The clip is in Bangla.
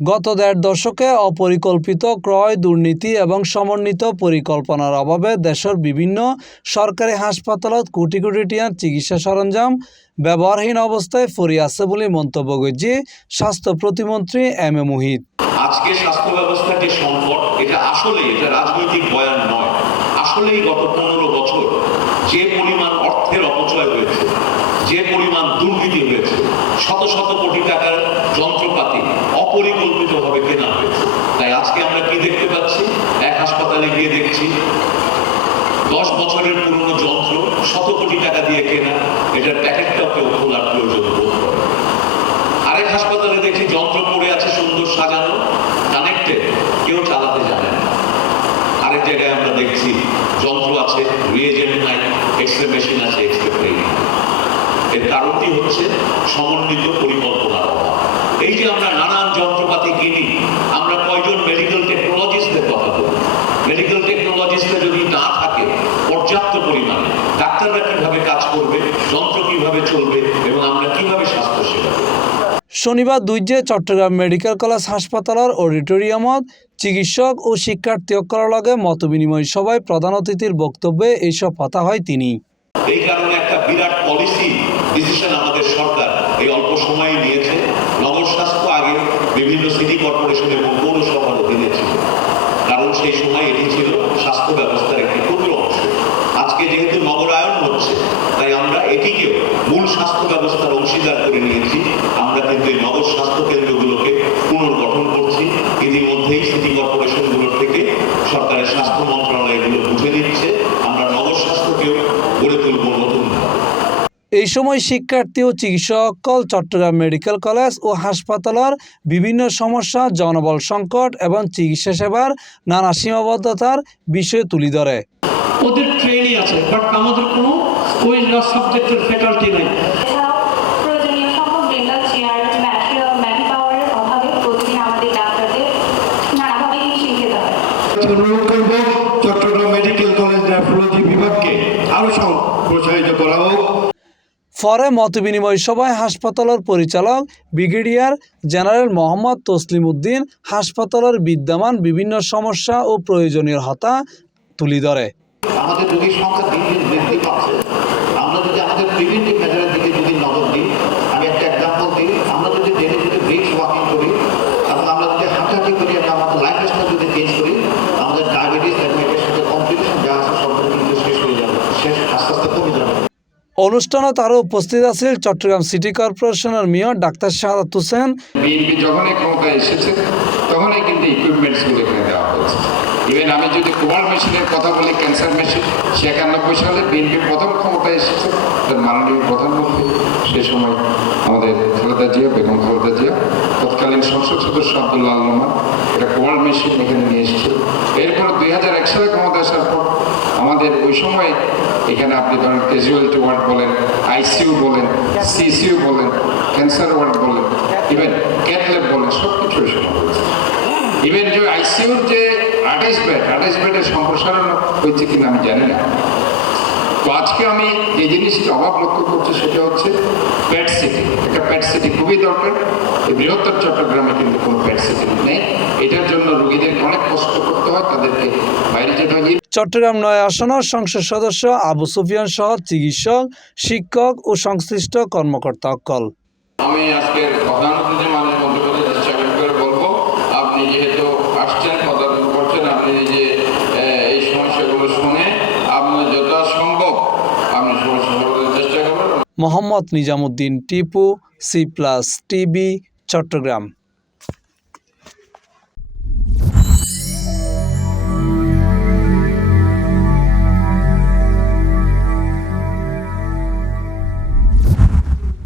গত দেড় দশকে অপরিকল্পিত ক্রয়, দুর্নীতি এবং সমন্বিত পরিকল্পনার অভাবে দেশের বিভিন্ন সরকারি হাসপাতালত কোটি কোটি টাকার চিকিৎসা সরঞ্জাম ব্যবহারহীন অবস্থায় পড়ে আছে বলে মন্তব্য করেছে স্বাস্থ্য প্রতিমন্ত্রী এম এ মুহিত। আজকে স্বাস্থ্য ব্যবস্থার যে সংকট, এটা রাজনৈতিক বয়ান নয়। আসলেই গত 15 বছর যে পরিমাণ অর্থের অপচয় হয়েছে, যে পরিমাণ দুর্নীতি হয়েছে, শত শত কোটি টাকার যন্ত্রপাতি অপরিকল্পিতভাবে কেনা হয়েছে। তাই আজকে আমরা কি দেখতে পাচ্ছি? এক হাসপাতালে গিয়ে দেখছি 10 বছরের পুরনো যন্ত্র শত কোটি টাকা দিয়ে কেনা, এটার প্যাকেটটাও কেউ খোলার প্রয়োজন বোধ করে। আরেক হাসপাতালে দেখছি যন্ত্র পড়ে আছে সুন্দর সাজানো, কানেক্টেড, কেউ চালাতে জানে না। আরেক জায়গায় আমরা দেখছি যন্ত্র আছে, রিএজেন্ট নাই, এক্সরে মেশিন আছে, এক্সরে প্লেন। এর কারণটি হচ্ছে সমন্বিত পরিকল্পনার অভাব। এই যে আমরা নানান যন্ত্রপাতি কিনি, আমরা কয়জন মেডিকেল টেকনোলজিস্টদের কথা বলি? মেডিকেল টেকনোলজিস্টরা যদি না থাকে পর্যাপ্ত পরিমাণে, ডাক্তাররা কিভাবে কাজ করবে, যন্ত্র কিভাবে চলবে এবং আমরা কিভাবে স্বাস্থ্য সেবা দেব? শনিবার 2 চট্টগ্রাম মেডিকেল কলেজ হাসপাতালের অডিটোরিয়ামত চিকিৎসক ও শিক্ষার্থীসকলের লগে মতবিনিময় সভায় প্রধান অতিথির বক্তব্যে এইসব কথা হয় তিনি। এই কারণে একটা বিরাট পলিসি ডিসিশন আমাদের সরকার এই অল্প সময়ে নিয়েছে। নগর স্বাস্থ্য আগে বিভিন্ন সিটি কর্পোরেশন এবং পৌরসভার অধীনে ছিল, কারণ সেই সময় এটি ছিল স্বাস্থ্য ব্যবস্থার একটি ক্ষুদ্র অংশ। আজকে যেহেতু নগরায়ন হচ্ছে, তাই আমরা এটিকেও মূল স্বাস্থ্য ব্যবস্থার অংশীদার করে নিয়েছি। আমরা কিন্তু এই নগর স্বাস্থ্য কেন্দ্রগুলোকে পুনর্গঠন করছি। ইতিমধ্যেই সিটি কর্পোরেশনগুলোর থেকে সরকারের স্বাস্থ্য মন্ত্রণালয় এগুলো বুঝে নিচ্ছে। আমরা নগর স্বাস্থ্যকেও গড়ে তুলব নতুনভাবে। এই সময় শিক্ষার্থী ও চিকিৎসকসকল চট্টগ্রাম মেডিকেল কলেজ ও হাসপাতালের বিভিন্ন সমস্যা, জনবল সংকট এবং চিকিৎসা সেবার নানা সীমাবদ্ধতার বিষয় তুলে ধরে। ওদের ট্রেনই আছে, বাট আমাদের কোনো ওই সাবজেক্টের ফ্যাকাল্টি নাই। প্রয়োজনীয় সকল ডেন্টাল চেয়ার, ম্যাটেরিয়াল, ম্যানপাওয়ারের অভাবে প্রতিদিন আমাদের ডাক্তারদের নানাভাবে শিখতে হয়। অনুরোধ করব চট্টগ্রাম মেডিকেল কলেজ নেফ্রোলজি বিভাগকে আরো প্রসারিত করা হোক। পরে মতবিনিময় সভায় হাসপাতালের পরিচালক ব্রিগেডিয়ার জেনারেল মোহাম্মদ তসলিম উদ্দিন হাসপাতালের বিদ্যমান বিভিন্ন সমস্যা ও প্রয়োজনীয় হতা তুলে ধরে। আমাদের রোগীর সংখ্যা দিন দিন বৃদ্ধি পাচ্ছে। আমরা যদি আমাদের প্রিভেন্টিভ মেজারের দিকে যদি নজর দিই, আমি একটা এক্সাম্পল দিই, আমরা যদি ডেলি যদি ব্রিক্স ওয়াকিং করি এবং আমরা যদি হাঁটাহাঁটি করি এবং আমাদের লাইফস্টাইল যদি চেঞ্জ করি, আমাদের ডায়াবেটিস এবং এটার সাথে কমপ্লিকেশন যা আছে সব কিন্তু শেষ হয়ে যাবে, আস্তে আস্তে কমে যাবে। অনুষ্ঠানত আরও উপস্থিত আছেন চট্টগ্রাম সিটি কর্পোরেশনের mayor doctor Shahadat Hossain. BNP যখনই ক্ষমতায় এসেছে তখনই কিন্তু ইকুইপমেন্টসগুলো এখানে দেওয়া হয়েছে। ইভেন আমি যদি কোবাল মেশিনের কথা বলি, ক্যান্সার মেশিন, 91 সালে বিএনপি প্রথম ক্ষমতায় এসেছে, তার মাননীয় প্রধানমন্ত্রী সে সময় আমাদের বেগম খালেদা জিয়া, তৎকালীন সংসদ সদস্য আব্দুল্লাহ আল নোমান এটা কোবাল মেশিন এখানে নিয়ে এসেছে। এরপর 2001 সালে ক্ষমতা আসার পর আমাদের ওই সময় এখানে আপনি ধরেন ক্যাজুয়ালিটি ওয়ার্ড বলেন, আইসিইউ বলেন, সিসিইউ বলেন, ক্যান্সার ওয়ার্ড বলেন, ইভেন ক্যাথ ল্যাব বলেন, সব কিছু ওই সময় হয়েছে। ইভেন যে আইসিইউর যে 28 বেডের সম্প্রসারণ হয়েছে কিনা আমি জানি না। তো আজকে আমি যে জিনিসটি অভাব লক্ষ্য করছি সেটা হচ্ছে পেট সিটি। একটা পেট সিটি খুবই দরকার। এই বৃহত্তর চট্টগ্রামে কিন্তু কোনো পেট সিটি নেই। এটার জন্য রোগীদেরকে অনেক কষ্ট করতে হয়, তাদেরকে বাইরে যেতে হয়। চট্টগ্রাম 9 আসনের সংসদ সদস্য আবু সুফিয়ান সহ চিকিৎসক, শিক্ষক ও সংশ্লিষ্ট কর্মকর্তা অকল। আমি আজকের প্রধান অতিথি মাননীয় মন্ত্রী করে বলবো, আপনি যেহেতু আসছেন, তদারক করছেন, আপনি যে এই সমস্যাগুলো শুনে আপনার যথাসম্ভব আপনি সমস্যা সমাধানের চেষ্টা করবেন। Mohammad Nizamuddin Tipu, C+ TV, Chittagong.